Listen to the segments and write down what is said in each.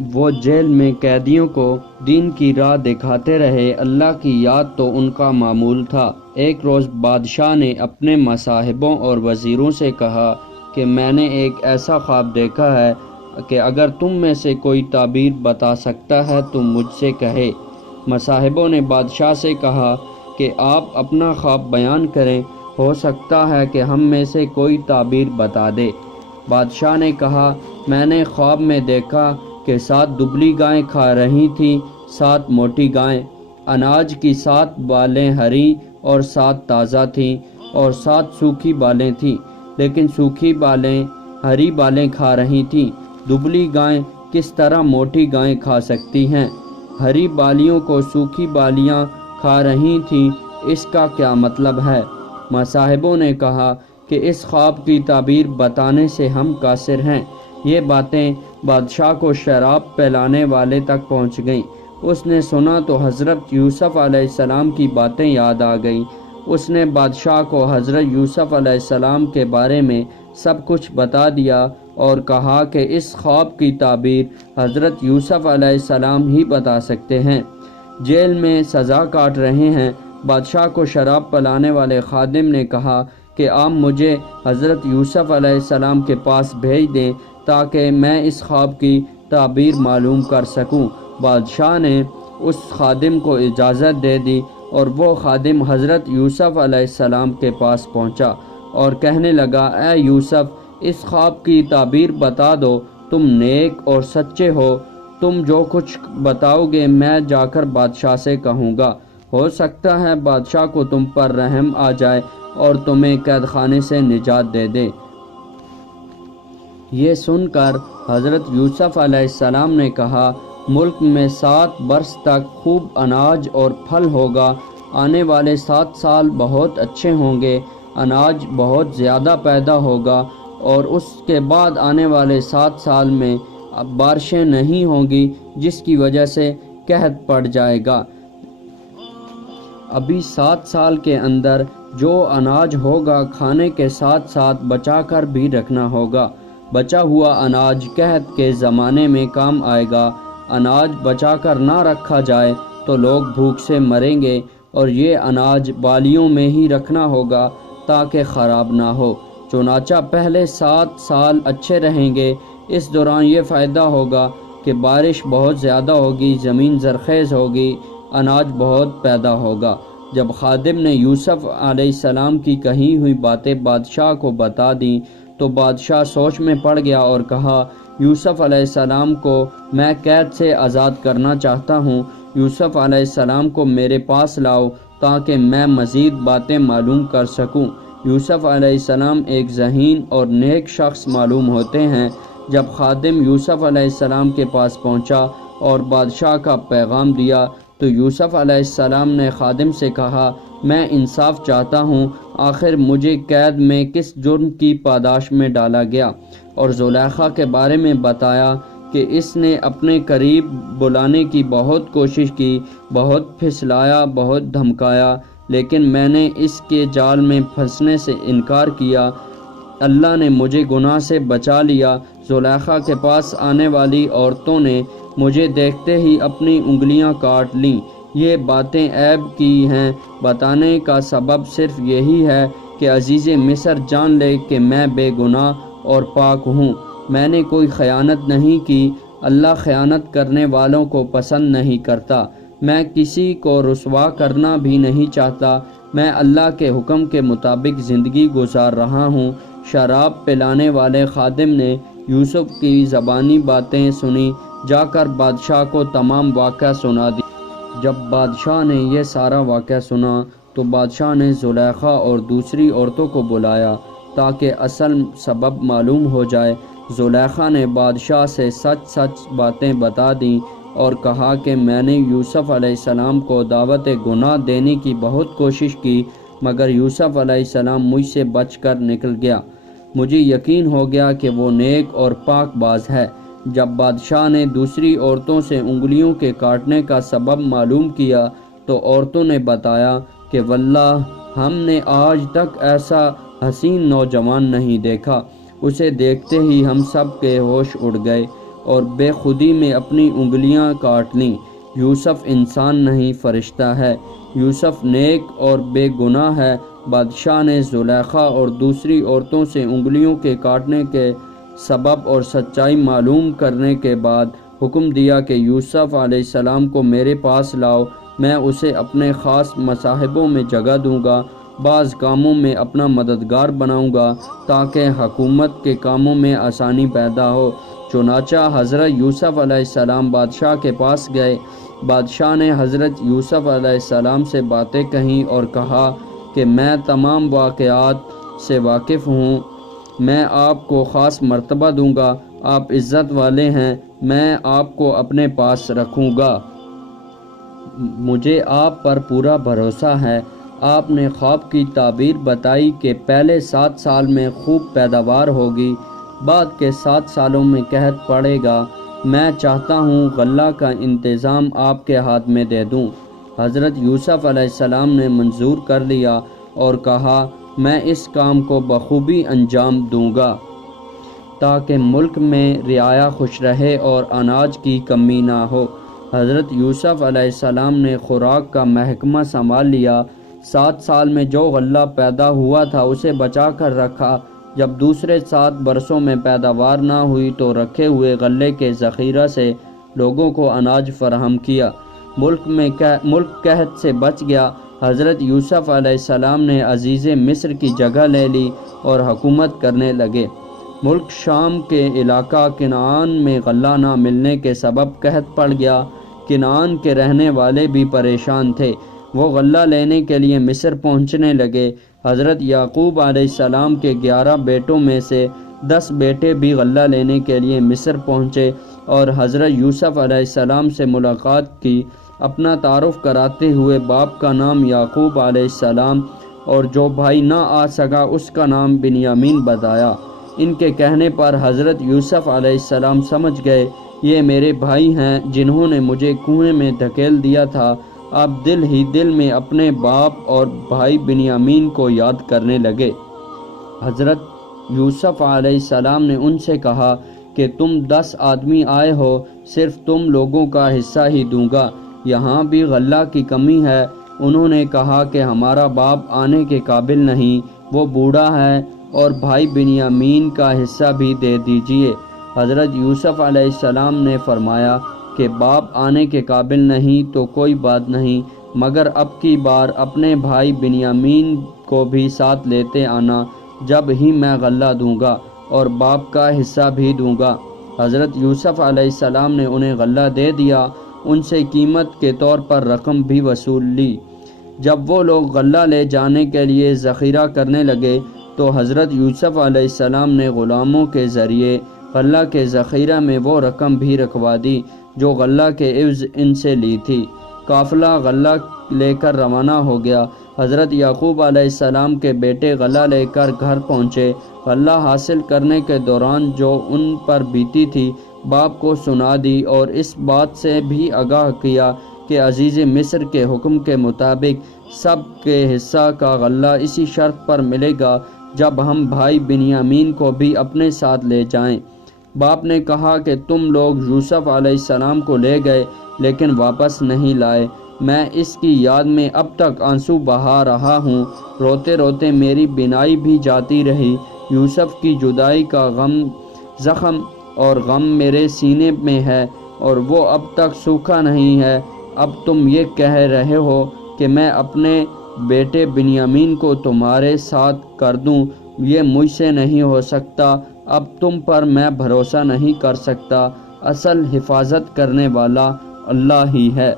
وہ جیل میں قیدیوں کو دین کی راہ دکھاتے رہے۔ اللہ کی یاد تو ان کا معمول تھا۔ ایک روز بادشاہ نے اپنے مصاحبوں اور وزیروں سے کہا کہ میں نے ایک ایسا خواب دیکھا ہے کہ اگر تم میں سے کوئی تعبیر بتا سکتا ہے تو مجھ سے کہے۔ مصاحبوں نے بادشاہ سے کہا کہ آپ اپنا خواب بیان کریں، ہو سکتا ہے کہ ہم میں سے کوئی تعبیر بتا دے۔ بادشاہ نے کہا، میں نے خواب میں دیکھا کہ 7 دبلی گائیں کھا رہی تھیں 7 موٹی گائیں۔ اناج کی 7 بالیں ہری اور 7 تازہ تھیں، اور 7 سوکھی بالیں تھیں، لیکن سوکھی بالیں ہری بالیں کھا رہی تھیں۔ دبلی گائیں کس طرح موٹی گائیں کھا سکتی ہیں؟ ہری بالیوں کو سوکھی بالیاں کھا رہی تھیں، اس کا کیا مطلب ہے؟ مصاحبوں نے کہا کہ اس خواب کی تعبیر بتانے سے ہم قاصر ہیں۔ یہ باتیں بادشاہ کو شراب پلانے والے تک پہنچ گئیں۔ اس نے سنا تو حضرت یوسف علیہ السلام کی باتیں یاد آ گئیں۔ اس نے بادشاہ کو حضرت یوسف علیہ السلام کے بارے میں سب کچھ بتا دیا اور کہا کہ اس خواب کی تعبیر حضرت یوسف علیہ السلام ہی بتا سکتے ہیں۔ جیل میں سزا کاٹ رہے ہیں۔ بادشاہ کو شراب پلانے والے خادم نے کہا کہ آپ مجھے حضرت یوسف علیہ السلام کے پاس بھیج دیں تاکہ میں اس خواب کی تعبیر معلوم کر سکوں۔ بادشاہ نے اس خادم کو اجازت دے دی اور وہ خادم حضرت یوسف علیہ السلام کے پاس پہنچا اور کہنے لگا، اے یوسف، اس خواب کی تعبیر بتا دو، تم نیک اور سچے ہو، تم جو کچھ بتاؤ گے میں جا کر بادشاہ سے کہوں گا، ہو سکتا ہے بادشاہ کو تم پر رحم آ جائے اور تمہیں قید خانے سے نجات دے دے۔ یہ سن کر حضرت یوسف علیہ السلام نے کہا، ملک میں 7 برس تک خوب اناج اور پھل ہوگا، آنے والے 7 سال بہت اچھے ہوں گے، اناج بہت زیادہ پیدا ہوگا، اور اس کے بعد آنے والے 7 سال میں بارشیں نہیں ہوں گی جس کی وجہ سے قحط پڑ جائے گا۔ ابھی 7 سال کے اندر جو اناج ہوگا کھانے کے ساتھ ساتھ بچا کر بھی رکھنا ہوگا۔ بچا ہوا اناج قحط کے زمانے میں کام آئے گا۔ اناج بچا کر نہ رکھا جائے تو لوگ بھوک سے مریں گے، اور یہ اناج بالیوں میں ہی رکھنا ہوگا تاکہ خراب نہ ہو۔ چنانچہ پہلے 7 سال اچھے رہیں گے۔ اس دوران یہ فائدہ ہوگا کہ بارش بہت زیادہ ہوگی، زمین زرخیز ہوگی، اناج بہت پیدا ہوگا۔ جب خادم نے یوسف علیہ السلام کی کہی ہوئی باتیں بادشاہ کو بتا دیں تو بادشاہ سوچ میں پڑ گیا اور کہا، یوسف علیہ السلام کو میں قید سے آزاد کرنا چاہتا ہوں۔ یوسف علیہ السلام کو میرے پاس لاؤ تاکہ میں مزید باتیں معلوم کر سکوں۔ یوسف علیہ السلام ایک ذہین اور نیک شخص معلوم ہوتے ہیں۔ جب خادم یوسف علیہ السلام کے پاس پہنچا اور بادشاہ کا پیغام دیا تو یوسف علیہ السلام نے خادم سے کہا، میں انصاف چاہتا ہوں، آخر مجھے قید میں کس جرم کی پاداش میں ڈالا گیا؟ اور زلیخا کے بارے میں بتایا کہ اس نے اپنے قریب بلانے کی بہت کوشش کی، بہت پھسلایا، بہت دھمکایا، لیکن میں نے اس کے جال میں پھنسنے سے انکار کیا۔ اللہ نے مجھے گناہ سے بچا لیا۔ زلیخا کے پاس آنے والی عورتوں نے مجھے دیکھتے ہی اپنی انگلیاں کاٹ لیں۔ یہ باتیں عیب کی ہیں۔ بتانے کا سبب صرف یہی ہے کہ عزیز مصر جان لے کہ میں بے گناہ اور پاک ہوں، میں نے کوئی خیانت نہیں کی۔ اللہ خیانت کرنے والوں کو پسند نہیں کرتا۔ میں کسی کو رسوا کرنا بھی نہیں چاہتا۔ میں اللہ کے حکم کے مطابق زندگی گزار رہا ہوں۔ شراب پلانے والے خادم نے یوسف کی زبانی باتیں سنی، جا کر بادشاہ کو تمام واقعہ سنا دی۔ جب بادشاہ نے یہ سارا واقعہ سنا تو بادشاہ نے زلیخا اور دوسری عورتوں کو بلایا تاکہ اصل سبب معلوم ہو جائے۔ زلیخا نے بادشاہ سے سچ سچ باتیں بتا دیں اور کہا کہ میں نے یوسف علیہ السلام کو دعوت گناہ دینے کی بہت کوشش کی، مگر یوسف علیہ السلام مجھ سے بچ کر نکل گیا۔ مجھے یقین ہو گیا کہ وہ نیک اور پاک باز ہے۔ جب بادشاہ نے دوسری عورتوں سے انگلیوں کے کاٹنے کا سبب معلوم کیا تو عورتوں نے بتایا کہ واللہ ہم نے آج تک ایسا حسین نوجوان نہیں دیکھا۔ اسے دیکھتے ہی ہم سب کے ہوش اڑ گئے۔ اور بے خودی میں اپنی انگلیاں کاٹ لیں۔ یوسف انسان نہیں فرشتہ ہے۔ یوسف نیک اور بے گناہ ہے۔ بادشاہ نے زلیخا اور دوسری عورتوں سے انگلیوں کے کاٹنے کے سبب اور سچائی معلوم کرنے کے بعد حکم دیا کہ یوسف علیہ السلام کو میرے پاس لاؤ، میں اسے اپنے خاص مصاحبوں میں جگہ دوں گا، بعض کاموں میں اپنا مددگار بناؤں گا تاکہ حکومت کے کاموں میں آسانی پیدا ہو۔ چنانچہ حضرت یوسف علیہ السلام بادشاہ کے پاس گئے۔ بادشاہ نے حضرت یوسف علیہ السلام سے باتیں کہیں اور کہا کہ میں تمام واقعات سے واقف ہوں، میں آپ کو خاص مرتبہ دوں گا، آپ عزت والے ہیں، میں آپ کو اپنے پاس رکھوں گا، مجھے آپ پر پورا بھروسہ ہے۔ آپ نے خواب کی تعبیر بتائی کہ پہلے 7 سال میں خوب پیداوار ہوگی، بعد کے 7 سالوں میں قحط پڑے گا، میں چاہتا ہوں غلہ کا انتظام آپ کے ہاتھ میں دے دوں۔ حضرت یوسف علیہ السلام نے منظور کر لیا اور کہا میں اس کام کو بخوبی انجام دوں گا تاکہ ملک میں رعایا خوش رہے اور اناج کی کمی نہ ہو۔ حضرت یوسف علیہ السلام نے خوراک کا محکمہ سنبھال لیا۔ 7 سال میں جو غلہ پیدا ہوا تھا اسے بچا کر رکھا۔ جب دوسرے 7 برسوں میں پیداوار نہ ہوئی تو رکھے ہوئے غلے کے ذخیرہ سے لوگوں کو اناج فراہم کیا۔ ملک قحط سے بچ گیا۔ حضرت یوسف علیہ السلام نے عزیز مصر کی جگہ لے لی اور حکومت کرنے لگے۔ ملک شام کے علاقہ کنعان میں غلہ نہ ملنے کے سبب قحط پڑ گیا۔ کنعان کے رہنے والے بھی پریشان تھے، وہ غلہ لینے کے لیے مصر پہنچنے لگے۔ حضرت یعقوب علیہ السلام کے 11 بیٹوں میں سے 10 بیٹے بھی غلہ لینے کے لیے مصر پہنچے اور حضرت یوسف علیہ السلام سے ملاقات کی۔ اپنا تعارف کراتے ہوئے باپ کا نام یعقوب علیہ السلام اور جو بھائی نہ آ سکا اس کا نام بنیامین بتایا۔ ان کے کہنے پر حضرت یوسف علیہ السلام سمجھ گئے یہ میرے بھائی ہیں جنہوں نے مجھے کنویں میں دھکیل دیا تھا۔ اب دل ہی دل میں اپنے باپ اور بھائی بنیامین کو یاد کرنے لگے۔ حضرت یوسف علیہ السلام نے ان سے کہا کہ تم 10 آدمی آئے ہو، صرف تم لوگوں کا حصہ ہی دوں گا، یہاں بھی غلہ کی کمی ہے۔ انہوں نے کہا کہ ہمارا باپ آنے کے قابل نہیں، وہ بوڑھا ہے، اور بھائی بنیامین کا حصہ بھی دے دیجیے۔ حضرت یوسف علیہ السلام نے فرمایا کہ باپ آنے کے قابل نہیں تو کوئی بات نہیں، مگر اب کی بار اپنے بھائی بنیامین کو بھی ساتھ لیتے آنا، جب ہی میں غلہ دوں گا اور باپ کا حصہ بھی دوں گا۔ حضرت یوسف علیہ السلام نے انہیں غلہ دے دیا، ان سے قیمت کے طور پر رقم بھی وصول لی۔ جب وہ لوگ غلہ لے جانے کے لیے ذخیرہ کرنے لگے تو حضرت یوسف علیہ السلام نے غلاموں کے ذریعے غلہ کے ذخیرہ میں وہ رقم بھی رکھوا دی جو غلہ کے عوض ان سے لی تھی۔ قافلہ غلہ لے کر روانہ ہو گیا۔ حضرت یعقوب علیہ السلام کے بیٹے غلہ لے کر گھر پہنچے۔ غلہ حاصل کرنے کے دوران جو ان پر بیتی تھی باپ کو سنا دی اور اس بات سے بھی آگاہ کیا کہ عزیز مصر کے حکم کے مطابق سب کے حصہ کا غلہ اسی شرط پر ملے گا جب ہم بھائی بنیامین کو بھی اپنے ساتھ لے جائیں۔ باپ نے کہا کہ تم لوگ یوسف علیہ السلام کو لے گئے لیکن واپس نہیں لائے، میں اس کی یاد میں اب تک آنسو بہا رہا ہوں، روتے روتے میری بینائی بھی جاتی رہی۔ یوسف کی جدائی کا زخم اور غم میرے سینے میں ہے اور وہ اب تک سوکھا نہیں ہے۔ اب تم یہ کہہ رہے ہو کہ میں اپنے بیٹے بنیامین کو تمہارے ساتھ کر دوں، یہ مجھ سے نہیں ہو سکتا، اب تم پر میں بھروسہ نہیں کر سکتا، اصل حفاظت کرنے والا اللہ ہی ہے۔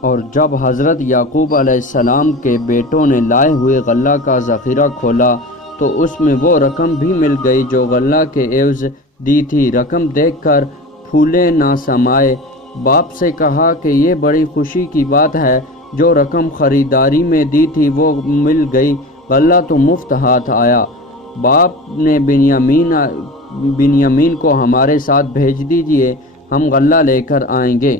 اور جب حضرت یعقوب علیہ السلام کے بیٹوں نے لائے ہوئے غلہ کا ذخیرہ کھولا تو اس میں وہ رقم بھی مل گئی جو غلہ کے عوض دی تھی۔ رقم دیکھ کر پھولے نہ سمائے۔ باپ سے کہا کہ یہ بڑی خوشی کی بات ہے، جو رقم خریداری میں دی تھی وہ مل گئی، غلہ تو مفت ہاتھ آیا۔ باپ نے بنیامین کو ہمارے ساتھ بھیج دیجئے، ہم غلہ لے کر آئیں گے۔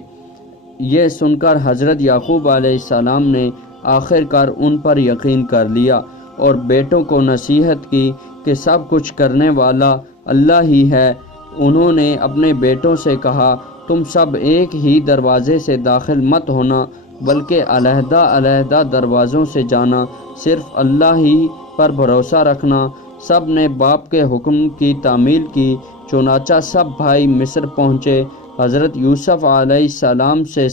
یہ سن کر حضرت یعقوب علیہ السلام نے آخر کار ان پر یقین کر لیا اور بیٹوں کو نصیحت کی کہ سب کچھ کرنے والا اللہ ہی ہے، انہوں نے اپنے بیٹوں سے کہا تم سب ایک ہی دروازے سے داخل مت ہونا بلکہ علیحدہ علیحدہ دروازوں سے جانا، صرف اللہ ہی پر بھروسہ رکھنا۔ سب نے باپ کے حکم کی تعمیل کی، چنانچہ سب بھائی مصر پہنچے۔ حضرت یوسف علیہ السلام سے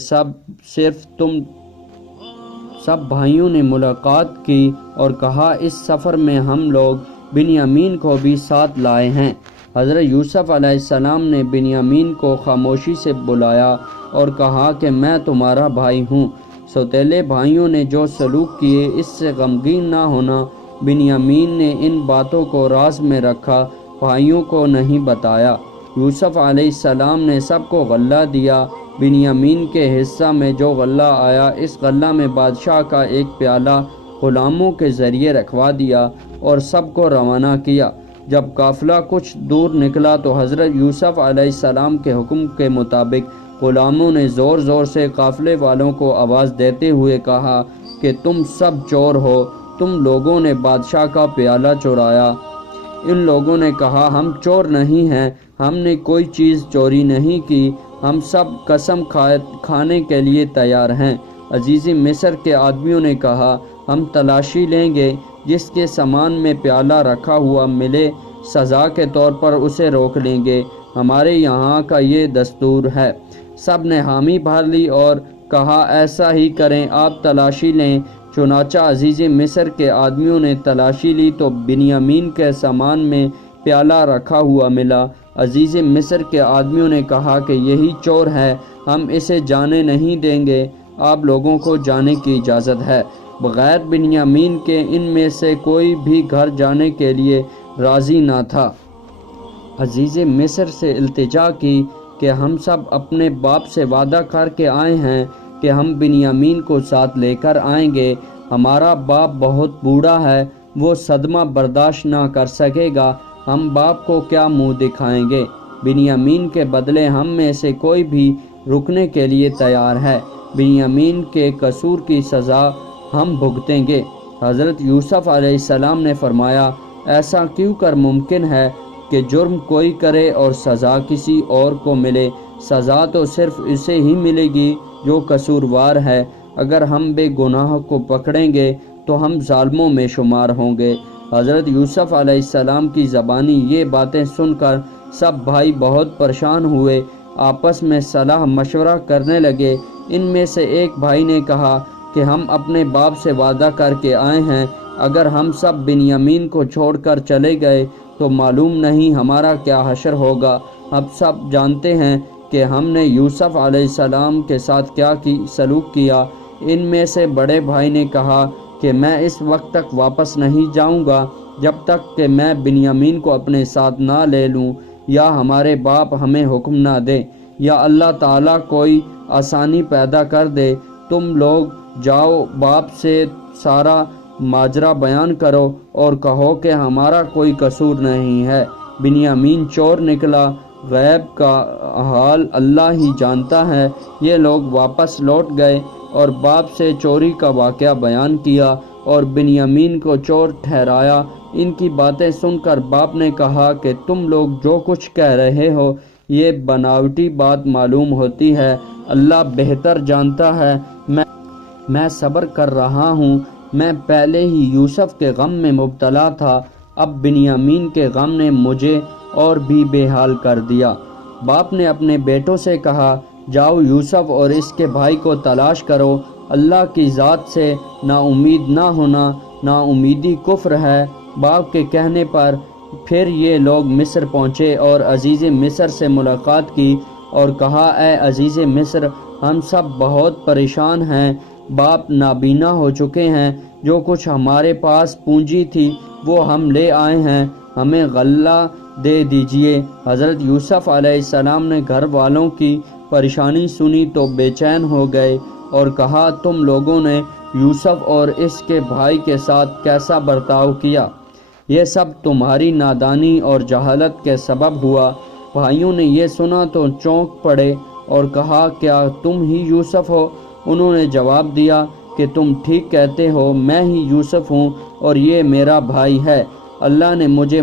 سب بھائیوں نے ملاقات کی اور کہا اس سفر میں ہم لوگ بنیامین کو بھی ساتھ لائے ہیں۔ حضرت یوسف علیہ السلام نے بنیامین کو خاموشی سے بلایا اور کہا کہ میں تمہارا بھائی ہوں۔ سوتیلے بھائیوں نے جو سلوک کیے اس سے غمگین نہ ہونا۔ بنیامین نے ان باتوں کو راز میں رکھا، بھائیوں کو نہیں بتایا۔ یوسف علیہ السلام نے سب کو غلہ دیا۔ بنیامین کے حصہ میں جو غلہ آیا، اس غلہ میں بادشاہ کا ایک پیالہ غلاموں کے ذریعے رکھوا دیا اور سب کو روانہ کیا۔ جب قافلہ کچھ دور نکلا تو حضرت یوسف علیہ السلام کے حکم کے مطابق غلاموں نے زور زور سے قافلے والوں کو آواز دیتے ہوئے کہا کہ تم سب چور ہو، تم لوگوں نے بادشاہ کا پیالہ چورایا۔ ان لوگوں نے کہا ہم چور نہیں ہیں، ہم نے کوئی چیز چوری نہیں کی، ہم سب قسم کھانے کے لیے تیار ہیں۔ عزیز مصر کے آدمیوں نے کہا ہم تلاشی لیں گے، جس کے سامان میں پیالہ رکھا ہوا ملے سزا کے طور پر اسے روک لیں گے، ہمارے یہاں کا یہ دستور ہے۔ سب نے حامی بھر لی اور کہا ایسا ہی کریں، آپ تلاشی لیں۔ چنانچہ عزیز مصر کے آدمیوں نے تلاشی لی تو بنیامین کے سامان میں پیالہ رکھا ہوا ملا۔ عزیز مصر کے آدمیوں نے کہا کہ یہی چور ہے، ہم اسے جانے نہیں دیں گے، آپ لوگوں کو جانے کی اجازت ہے۔ بغیر بنیامین کے ان میں سے کوئی بھی گھر جانے کے لیے راضی نہ تھا۔ عزیز مصر سے التجا کی کہ ہم سب اپنے باپ سے وعدہ کر کے آئے ہیں کہ ہم بنیامین کو ساتھ لے کر آئیں گے، ہمارا باپ بہت بوڑھا ہے، وہ صدمہ برداشت نہ کر سکے گا، ہم باپ کو کیا منہ دکھائیں گے؟ بنیامین کے بدلے ہم میں سے کوئی بھی رکنے کے لیے تیار ہے، بنیامین کے قصور کی سزا ہم بھگتیں گے۔ حضرت یوسف علیہ السلام نے فرمایا ایسا کیوں کر ممکن ہے کہ جرم کوئی کرے اور سزا کسی اور کو ملے؟ سزا تو صرف اسے ہی ملے گی جو قصوروار ہے، اگر ہم بے گناہ کو پکڑیں گے تو ہم ظالموں میں شمار ہوں گے۔ حضرت یوسف علیہ السلام کی زبانی یہ باتیں سن کر سب بھائی بہت پریشان ہوئے، آپس میں صلاح مشورہ کرنے لگے۔ ان میں سے ایک بھائی نے کہا کہ ہم اپنے باپ سے وعدہ کر کے آئے ہیں، اگر ہم سب بنیامین کو چھوڑ کر چلے گئے تو معلوم نہیں ہمارا کیا حشر ہوگا۔ اب سب جانتے ہیں کہ ہم نے یوسف علیہ السلام کے ساتھ کیا سلوک کیا۔ ان میں سے بڑے بھائی نے کہا کہ میں اس وقت تک واپس نہیں جاؤں گا جب تک کہ میں بنیامین کو اپنے ساتھ نہ لے لوں، یا ہمارے باپ ہمیں حکم نہ دے، یا اللہ تعالیٰ کوئی آسانی پیدا کر دے۔ تم لوگ جاؤ، باپ سے سارا ماجرا بیان کرو اور کہو کہ ہمارا کوئی قصور نہیں ہے، بنیامین چور نکلا، غیب کا حال اللہ ہی جانتا ہے۔ یہ لوگ واپس لوٹ گئے اور باپ سے چوری کا واقعہ بیان کیا اور بنیامین کو چور ٹھہرایا۔ ان کی باتیں سن کر باپ نے کہا کہ تم لوگ جو کچھ کہہ رہے ہو یہ بناوٹی بات معلوم ہوتی ہے، اللہ بہتر جانتا ہے، میں صبر کر رہا ہوں۔ میں پہلے ہی یوسف کے غم میں مبتلا تھا، اب بنیامین کے غم نے مجھے اور بھی بے حال کر دیا۔ باپ نے اپنے بیٹوں سے کہا جاؤ یوسف اور اس کے بھائی کو تلاش کرو، اللہ کی ذات سے نا امید نہ ہونا، نا امیدی کفر ہے۔ باپ کے کہنے پر پھر یہ لوگ مصر پہنچے اور عزیز مصر سے ملاقات کی اور کہا اے عزیز مصر، ہم سب بہت پریشان ہیں، باپ نابینا ہو چکے ہیں، جو کچھ ہمارے پاس پونجی تھی وہ ہم لے آئے ہیں، ہمیں غلہ دے دیجئے۔ حضرت یوسف علیہ السلام نے گھر والوں کی پریشانی سنی تو بے چین ہو گئے اور کہا تم لوگوں نے یوسف اور اس کے بھائی کے ساتھ کیسا برتاؤ کیا؟ یہ سب تمہاری نادانی اور جہالت کے سبب ہوا۔ بھائیوں نے یہ سنا تو چونک پڑے اور کہا کیا تم ہی یوسف ہو؟ انہوں نے جواب دیا کہ تم ٹھیک کہتے ہو، میں ہی یوسف ہوں اور یہ میرا بھائی ہے۔ اللہ نے مجھے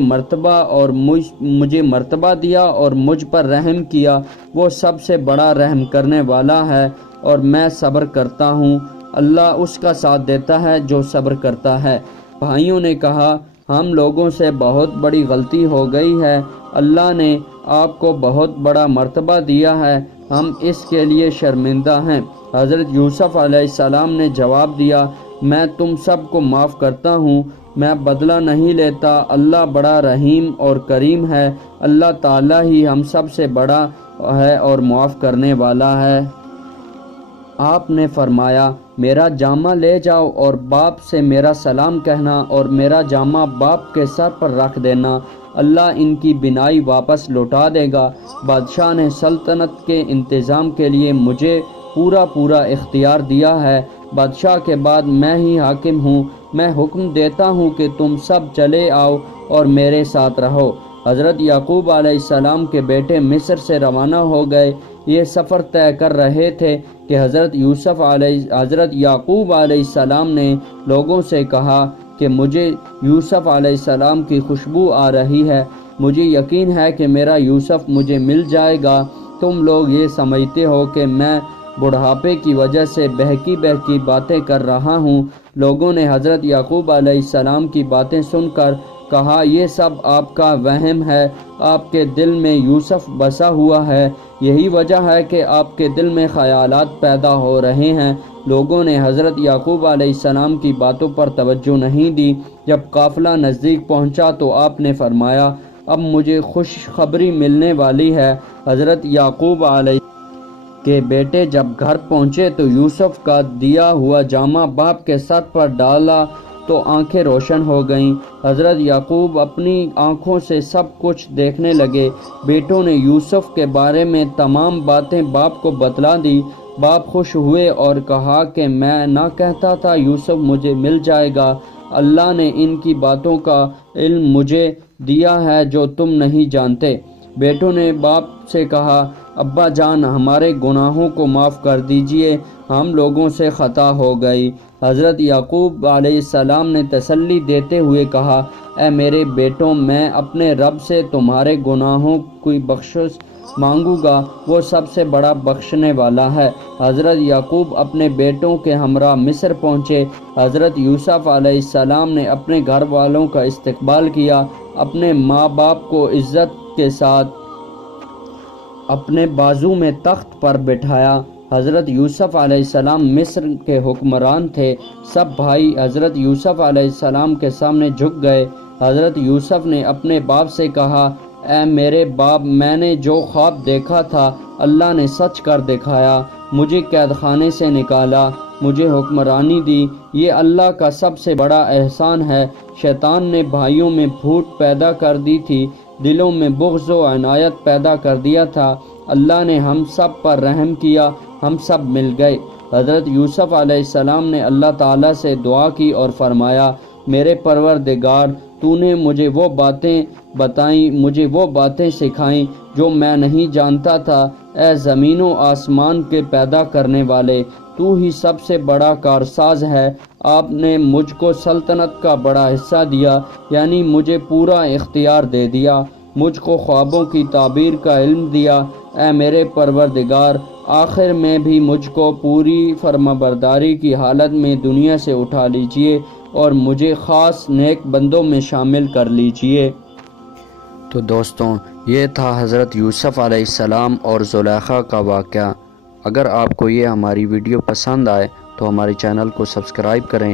مرتبہ دیا اور مجھ پر رحم کیا، وہ سب سے بڑا رحم کرنے والا ہے، اور میں صبر کرتا ہوں۔ اللہ اس کا ساتھ دیتا ہے جو صبر کرتا ہے۔ بھائیوں نے کہا، ہم لوگوں سے بہت بڑی غلطی ہو گئی ہے، اللہ نے آپ کو بہت بڑا مرتبہ دیا ہے، ہم اس کے لیے شرمندہ ہیں۔ حضرت یوسف علیہ السلام نے جواب دیا، میں تم سب کو معاف کرتا ہوں، میں بدلہ نہیں لیتا، اللہ بڑا رحیم اور کریم ہے، اللہ تعالیٰ ہی ہم سب سے بڑا ہے اور معاف کرنے والا ہے۔ آپ نے فرمایا، میرا جامہ لے جاؤ اور باپ سے میرا سلام کہنا، اور میرا جامہ باپ کے سر پر رکھ دینا، اللہ ان کی بینائی واپس لوٹا دے گا۔ بادشاہ نے سلطنت کے انتظام کے لیے مجھے پورا اختیار دیا ہے، بادشاہ کے بعد میں ہی حاکم ہوں، میں حکم دیتا ہوں کہ تم سب چلے آؤ اور میرے ساتھ رہو۔ حضرت یعقوب علیہ السلام کے بیٹے مصر سے روانہ ہو گئے، یہ سفر طے کر رہے تھے کہ حضرت یعقوب علیہ السلام نے لوگوں سے کہا کہ مجھے یوسف علیہ السلام کی خوشبو آ رہی ہے، مجھے یقین ہے کہ میرا یوسف مجھے مل جائے گا، تم لوگ یہ سمجھتے ہو کہ میں بڑھاپے کی وجہ سے بہکی باتیں کر رہا ہوں۔ لوگوں نے حضرت یعقوب علیہ السلام کی باتیں سن کر کہا، یہ سب آپ کا وہم ہے، آپ کے دل میں یوسف بسا ہوا ہے، یہی وجہ ہے کہ آپ کے دل میں خیالات پیدا ہو رہے ہیں۔ لوگوں نے حضرت یعقوب علیہ السلام کی باتوں پر توجہ نہیں دی۔ جب قافلہ نزدیک پہنچا تو آپ نے فرمایا، اب مجھے خوشخبری ملنے والی ہے۔ حضرت یعقوب علیہ کے بیٹے جب گھر پہنچے تو یوسف کا دیا ہوا جامہ باپ کے سر پر ڈالا تو آنکھیں روشن ہو گئیں۔ حضرت یعقوب اپنی آنکھوں سے سب کچھ دیکھنے لگے۔ بیٹوں نے یوسف کے بارے میں تمام باتیں باپ کو بتلا دی۔ باپ خوش ہوئے اور کہا کہ میں نہ کہتا تھا یوسف مجھے مل جائے گا، اللہ نے ان کی باتوں کا علم مجھے دیا ہے جو تم نہیں جانتے۔ بیٹوں نے باپ سے کہا، ابا جان، ہمارے گناہوں کو معاف کر دیجئے، ہم لوگوں سے خطا ہو گئی۔ حضرت یعقوب علیہ السلام نے تسلی دیتے ہوئے کہا، اے میرے بیٹوں، میں اپنے رب سے تمہارے گناہوں کی بخشش مانگوں گا، وہ سب سے بڑا بخشنے والا ہے۔ حضرت یعقوب اپنے بیٹوں کے ہمراہ مصر پہنچے۔ حضرت یوسف علیہ السلام نے اپنے گھر والوں کا استقبال کیا، اپنے ماں باپ کو عزت کے ساتھ اپنے بازو میں تخت پر بٹھایا۔ حضرت یوسف علیہ السلام مصر کے حکمران تھے۔ سب بھائی حضرت یوسف علیہ السلام کے سامنے جھک گئے۔ حضرت یوسف نے اپنے باپ سے کہا، اے میرے باپ، میں نے جو خواب دیکھا تھا اللہ نے سچ کر دکھایا، مجھے قید خانے سے نکالا، مجھے حکمرانی دی، یہ اللہ کا سب سے بڑا احسان ہے۔ شیطان نے بھائیوں میں پھوٹ پیدا کر دی تھی، دلوں میں بغض و عنایت پیدا کر دیا تھا، اللہ نے ہم سب پر رحم کیا، ہم سب مل گئے۔ حضرت یوسف علیہ السلام نے اللہ تعالیٰ سے دعا کی اور فرمایا، میرے پروردگار، تو نے مجھے وہ باتیں بتائیں، مجھے وہ باتیں سکھائیں جو میں نہیں جانتا تھا۔ اے زمین و آسمان کے پیدا کرنے والے، تو ہی سب سے بڑا کارساز ہے۔ آپ نے مجھ کو سلطنت کا بڑا حصہ دیا، یعنی مجھے پورا اختیار دے دیا، مجھ کو خوابوں کی تعبیر کا علم دیا۔ اے میرے پروردگار، آخر میں بھی مجھ کو پوری فرمانبرداری کی حالت میں دنیا سے اٹھا لیجئے اور مجھے خاص نیک بندوں میں شامل کر لیجئے۔ تو دوستوں، یہ تھا حضرت یوسف علیہ السلام اور زلیخا کا واقعہ۔ اگر آپ کو یہ ہماری ویڈیو پسند آئے تو ہمارے چینل کو سبسکرائب کریں